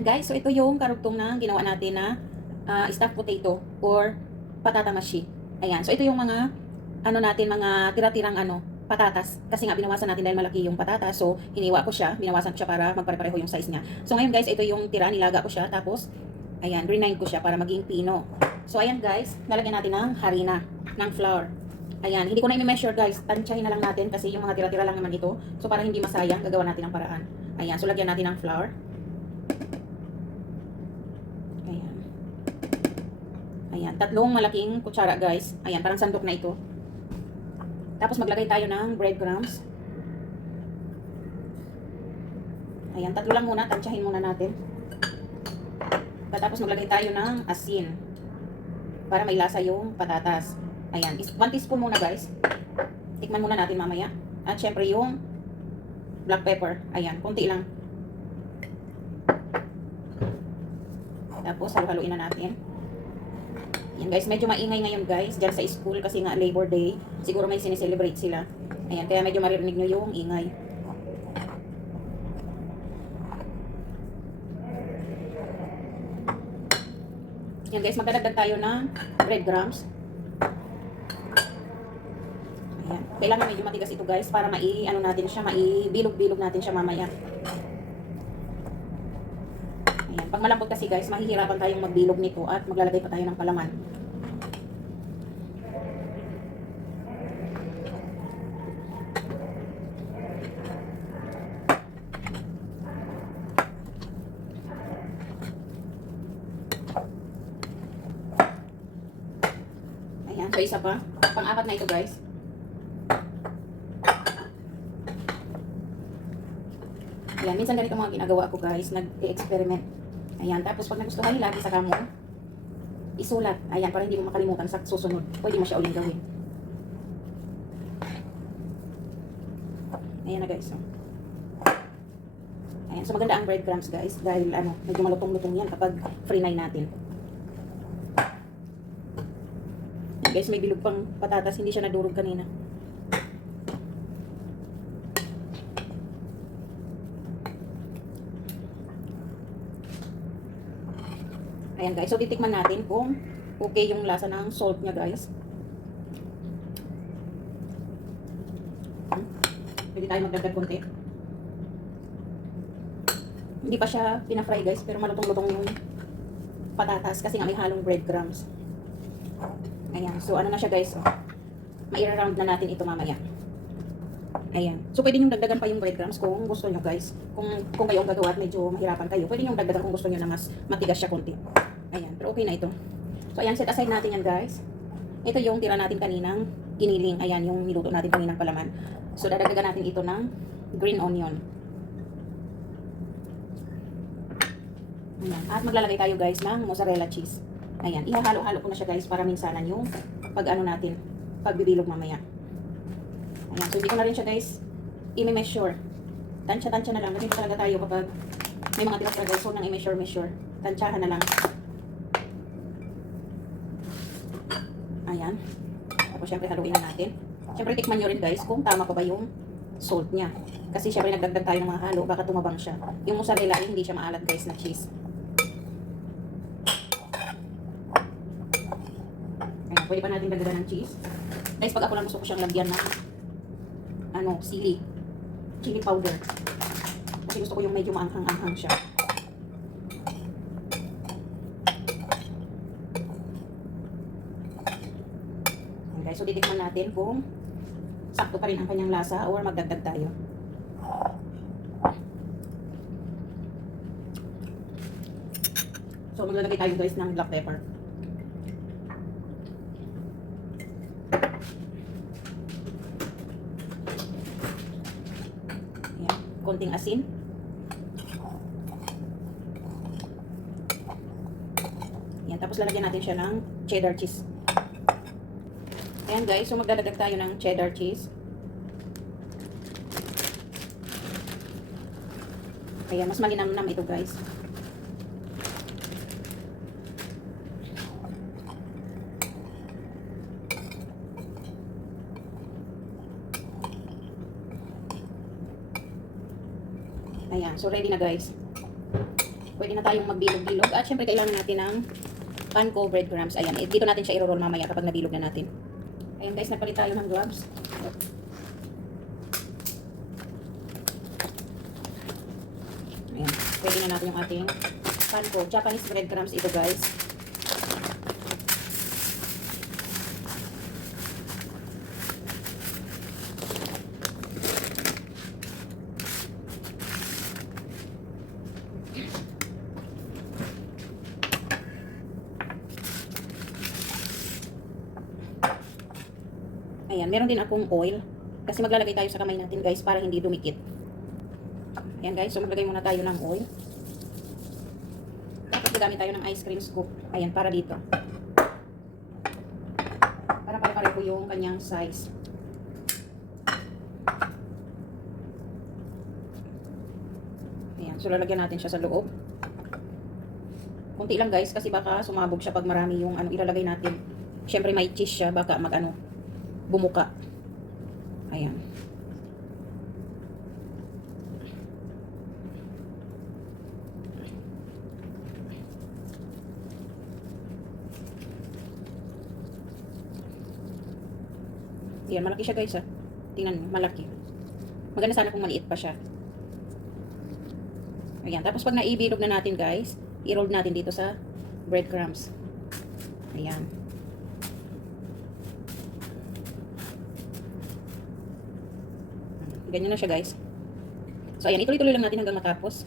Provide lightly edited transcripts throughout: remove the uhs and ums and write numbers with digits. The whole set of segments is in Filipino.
Ayan guys, so ito yung karugtong na ginawa natin na stuffed potato or patata mashi. Ayan, so ito yung mga natin, mga tira-tirang patatas. Kasi nga binawasan natin dahil malaki yung patatas. So hiniwa ko siya, binawasan ko siya para magpare-pareho yung size niya. So ngayon guys, ito yung tira, nilaga ko siya. Tapos, ayan, grind ko siya para maging pino. So ayan guys, lalagyan natin ng harina, ng flour. Ayan, hindi ko na i-measure guys. Tansyahin na lang natin kasi yung mga tira-tira lang naman ito. So para hindi masayang, gagawa natin ng paraan. Ayan, so lagyan natin ng flour. Ayan. Ayan, tatlong malaking kutsara guys. Ayan, parang sandok na ito. Tapos maglagay tayo ng breadcrumbs. Ayan, tatlo lang muna, tansyahin muna natin. Tapos maglagay tayo ng asin para may lasa yung patatas. Ayan, 1 teaspoon muna guys. Tikman muna natin mamaya. At syempre yung black pepper. Ayan, konti lang. Tapos halu-haluin na natin. Ayan guys, medyo maingay ngayon guys dyan sa school kasi nga Labor Day. Siguro may sineselebrate sila. Ayan, kaya medyo maririnig nyo yung ingay. Ayan guys, magdadagdag tayo ng breadcrumbs. Ayan, kailangan medyo matigas ito guys para natin siya, maibilog-bilog natin siya mamaya. Ayan, pag malambot kasi guys, mahihirapan tayong magbilog nito at maglalagay pa tayo ng palaman. Ayan, so isa pa. Pang-apat na ito guys. Ayan, minsan ganito mga ginagawa ko guys, nag-experiment. Ayan, tapos pag nagustuhan nila, saka mo isulat. Ayan, para hindi mo makalimutan sa susunod. Pwede mo siya uling gawin. Ayan na guys. So. Ayan, so maganda ang breadcrumbs guys, dahil medyo malutong-lutong yan kapag free-nine natin. Ayan, guys, may bilog pang patatas, hindi siya nadurog kanina. Ayan guys, so titikman natin kung okay yung lasa ng salt niya guys. Pwede tayo magdagdag konti. Hindi pa siya pina-fry guys, pero malutong-lutong yung patatas kasi nga may halong breadcrumbs. Ayan, so na siya guys. Maira-round na natin ito mamaya. Ayan. So pwede nyo dagdagan pa yung breadcrumbs kung gusto nyo guys. Kung kayo ang gagawa at medyo mahirapan kayo, pwede nyo dagdagan kung gusto nyo na mas matigas siya konti. Ayan, pero okay na ito. So ayan, set aside natin yan guys. Ito yung tira natin kaninang giniling. Ayan, yung niluto natin kaninang palaman. So dadagdagan natin ito ng green onion. Ayan. At maglalagay tayo guys ng mozzarella cheese. Ayan, ihahalo-halo ko na siya guys para minsanan yung natin, pagbibilog mamaya. Ayan, so hindi ko na rin siya guys i-measure. Tansya-tansya na lang. Kasi talaga tayo kapag may mga tira guys, so nang i-measure. Tansyahan na lang. Ayan. Tapos syempre haluin na natin. Syempre tikman nyo rin guys kung tama pa ba yung salt niya. Kasi syempre nagdagdag tayo ng mga halo, baka tumabang siya. Yung mozzarella hindi siya maalat guys na cheese. Ayan, pwede pa natin dagdagan ng cheese. Guys, pag ako lang gusto ko siyang lagyan ng chili powder. Kasi gusto ko yung medyo maanghang-anghang siya. Okay, so titikman natin kung sakto pa rin ang kanyang lasa or magdagdag tayo. So maglalagay tayo guys ng black pepper. Ayan, konting asin. Ayan, tapos lalagyan natin siya ng cheddar cheese. Ayan guys, so magdadagdag tayo ng cheddar cheese. Ayan, mas malinamnam ito guys. Ayan, so ready na guys. pwede na tayong magbilog-bilog. At syempre, kailangan natin ng panko breadcrumbs. Ayan, dito natin siya i-roll mamaya kapag nabilog na natin. Ayan guys, nagpalit tayo ng gloves. Ayan, pwede na natin yung ating panko. Japanese breadcrumbs ito guys. Ayan, meron din akong oil. Kasi maglalagay tayo sa kamay natin guys para hindi dumikit. Ayan guys, so maglagay muna tayo ng oil. Tapos gagamit tayo ng ice cream scoop. Ayan, para dito. Para pare-pareho yung kanyang size. Ayan, so lalagyan natin siya sa loob. Kunti lang guys, kasi baka sumabog siya pag marami yung ilalagay natin. Syempre may cheese siya, baka bumuka. Ayan. Ayan, malaki siya guys Tingnan mo, malaki. Maganda sana kung maliit pa siya. Ayan, tapos pag naibilog na natin guys, i-roll natin dito sa breadcrumbs. Ayan. Ganyan na siya guys. So ayan, ituloy-tuloy lang natin hanggang matapos.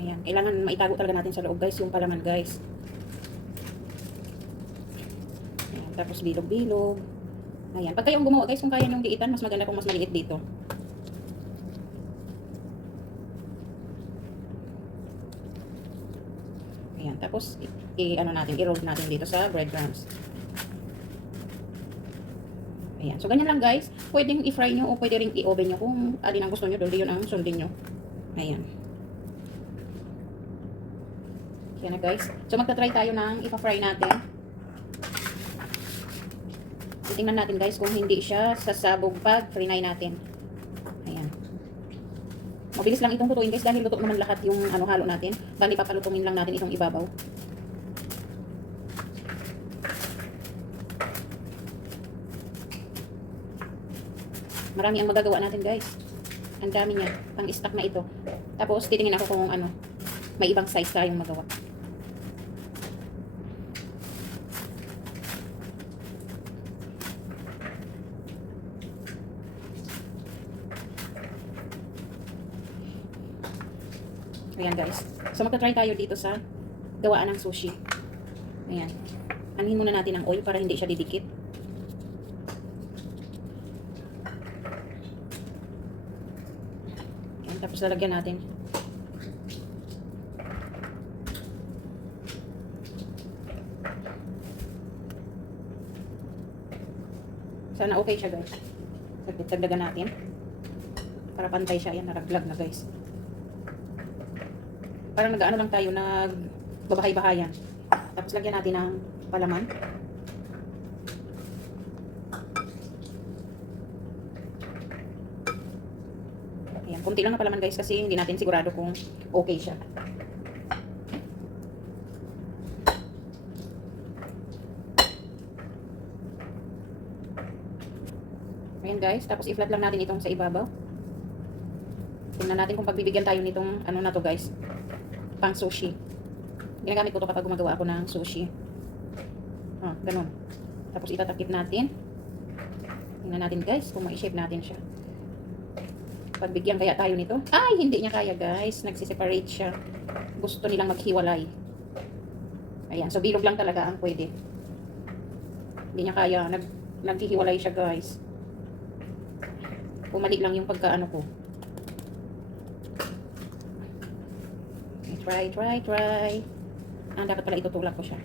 Ayan, kailangan maitago talaga natin sa loob guys, yung palaman guys. Ayan, tapos bilog-bilog. Ayan, pag kayong gumawa guys, kung kaya nyong liitan, mas maganda kung mas maliit dito. Ayan, tapos i-roll natin dito sa breadcrumbs. Ayan, so ganyan lang guys. Pwedeng i-fry nyo o pwede ring i-oven nyo kung alin ang gusto nyo, doon yun ang sundin nyo. Ayan. Ayan na guys. So magta-try tayo ng ipa-fry natin. Tingnan natin guys kung hindi siya sasabog pag frinay natin. Ayan. Mabilis lang itong lutuin guys dahil luto naman lahat yung halo natin. Bali papalutungin lang natin itong ibabaw. Marami ang magagawa natin guys. Ang dami niya. Pang-stock na ito. Tapos titingin ako kung may ibang size tayong magawa. Ayan guys. So magta-try tayo dito sa gawaan ng sushi. Ayan. Anuhin muna natin ang oil para hindi siya didikit. Ayan, tapos lalagyan natin. Sana okay siya guys. Dagdagan natin. Para pantay siya. Ayan, naraglag na guys. Parang lang tayo, nagbabahay-bahayan. Tapos lagyan natin ng palaman. Ayan, kunti lang na palaman guys kasi hindi natin sigurado kung okay siya. Ayan guys, tapos i-flat lang natin itong sa ibabaw. Tingnan natin kung pagbibigyan tayo nitong na to guys. Pang sushi. Ginagamit ko to kapag gumagawa ako ng sushi. Ganun. Tapos itatakip natin. Tingnan natin guys kung ma-shape natin siya. Pagbigyan kaya tayo nito. Ay, hindi niya kaya guys. Nagsiseparate siya. Gusto nilang maghiwalay. Ayan, so bilog lang talaga ang pwede. Hindi niya kaya. Naghihiwalay siya guys. Pumali lang yung pagkaano ko. Try. Dapat pala itutulak ko siya.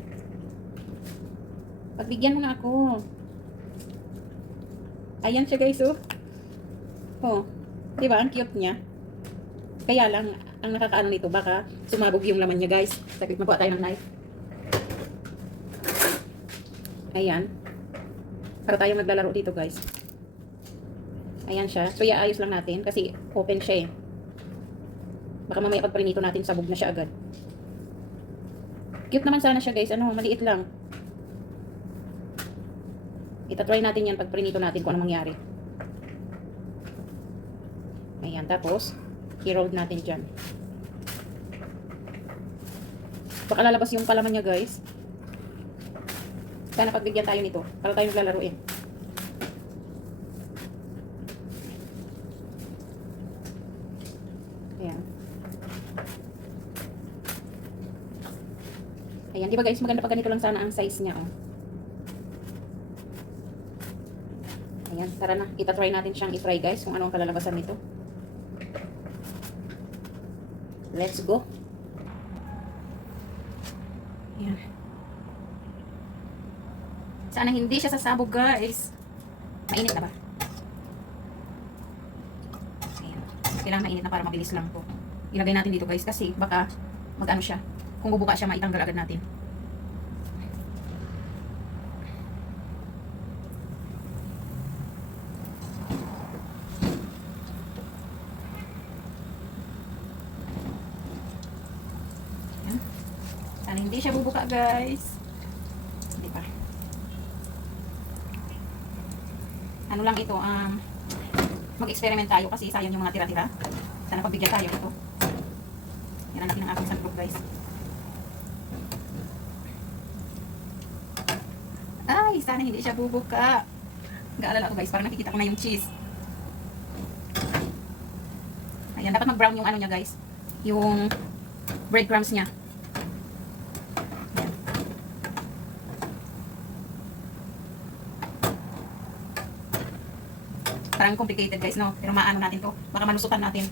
Pagbigyan mo na ako. Ayan siya guys, oh. Oh, di ba? Ang cute niya. Kaya lang, ang nakakaano nito, baka sumabog yung laman niya, guys. Saglit, mabuha tayo ng knife. Ayan. Para tayo maglalaro dito, guys. Ayan siya. So, iaayos lang natin kasi open siya eh. Baka mamaya pag prinito natin, sabog na siya agad. Cute naman sana siya, guys. Ano, maliit lang. Itatry natin yan pag prinito natin kung ano mangyari. Ayan, tapos i-roll natin dyan. Baka lalabas yung palaman niya, guys. Sana pagbigyan tayo nito para tayo naglalaruin. Ayan. Ayan, di ba guys, maganda pag ganito lang sana ang size niya, oh. Ayan, tara na. Itatry natin siyang i-try, guys, kung ano ang kalalabasan nito. Let's go. Ayan. Sana hindi siya sasabog, guys. Mainit na ba? Ayan. Kailangan mainit na para mabilis lang po. Ilagay natin dito, guys, kasi baka mag-ano siya. Kung bubuka siya, maitanggal agad natin. Ayan. Sana hindi siya bubuka, guys. Hindi pa. Ano lang ito, mag-experiment tayo kasi sayang yung mga tira-tira. Sana pagbigyan tayo ito. Yan ang natin ang aking sandok, guys. Ay, sana hindi siya bubuka. Gaalala ko, guys, parang nakikita ko na yung cheese. Ayan, dapat mag-brown yung ano niya, guys. Yung breadcrumbs niya. Ayan. Parang complicated, guys, no? Pero maano natin to. Baka malusutan natin.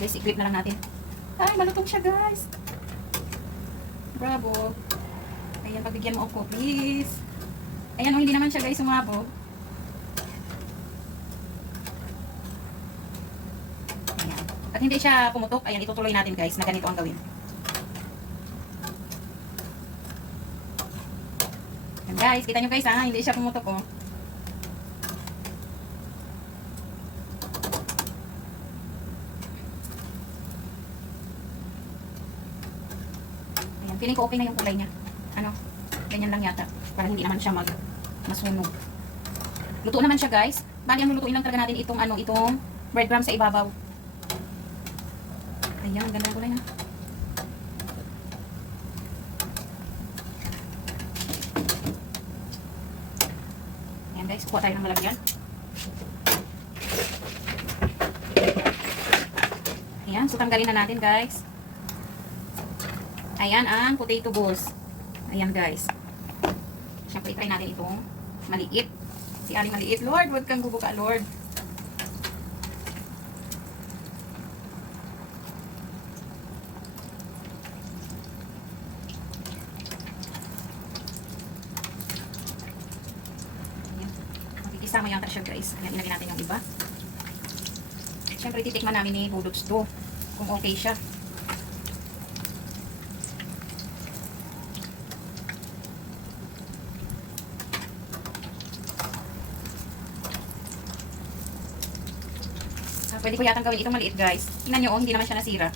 Guys, i-grip na lang natin. Ay, malutong siya, guys. Bravo. Ayan, pagbigyan mo ako, please. Ayan, hindi naman siya, guys, sumabog. Ayan. At hindi siya pumutok. Ayan, itutuloy natin, guys, na ganito ang gawin. Ayan, guys, kita nyo, guys, ha? Hindi siya pumutok, oh. Feeling ko okay na yung kulay niya. Ano? Ganyan lang yata. Para hindi naman siya masunog. Luto naman siya, guys. Bali, ang lulutuin lang talaga natin itong itong breadcrumbs sa ibabaw. Ayan, ang ganda ng kulay na. Ayan, guys, kuha tayo ng malagyan. Ayan, so tanggalin na natin, guys. Ayan ang potato balls. Ayan, guys. Siyempre, try natin itong maliit. Si Aling maliit. Lord, huwag kang bubuka, Lord. Ayan. Makikisama yata siya, guys. Ayan, ilagay natin yung iba. Siyempre, titikman namin ni Budots to. Kung okay siya. Pwede ko yatang gawin itong maliit, guys. Tingnan nyo, oh, hindi naman siya nasira.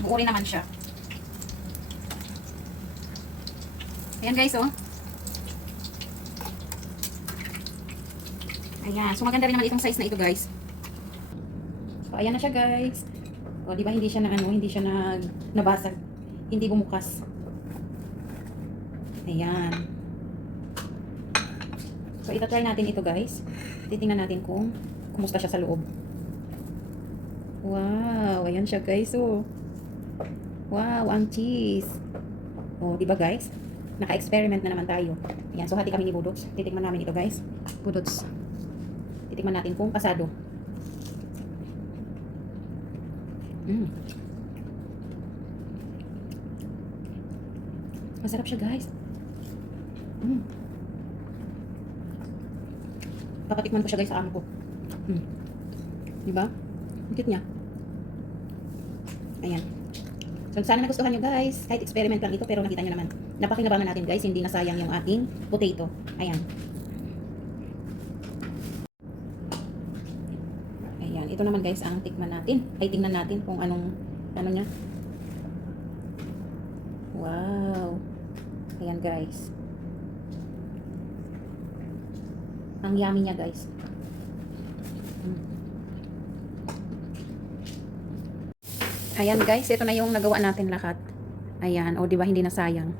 Buo rin naman siya. Ayan, guys, oh. Ayan. So, maganda rin naman itong size na ito, guys. So, ayan na siya, guys. O, di ba hindi siya hindi siya nabasag. Hindi bumukas. Ayan. So, itatry natin ito, guys. Titingnan natin kung kumusta siya sa loob. Wow, ayan siya, guys, oh. Wow, ang cheese. Oh, di ba, guys? Naka-experiment na naman tayo. Ayan, so hati kami ni Budots. Titikman namin ito, guys. Budots. Titikman natin kung pasado. Mm. Masarap siya, guys. Mm. Papatikman ko siya, guys, sa amo ko. Mm. Diba? Ang cute niya. Ayan. So, sana nagustuhan nyo, guys. Kahit experiment lang ito, pero nakita nyo naman. Napakinabangan natin, guys. Hindi nasayang yung ating potato. Ayan. Ayan. Ito naman, guys, ang tikman natin. Ay, tingnan natin kung anong, ano niya. Wow. Ayan, guys. Ang yummy niya, guys. Ayan, guys, ito na yung nagawa natin lahat. Ayan, o di ba hindi na sayang.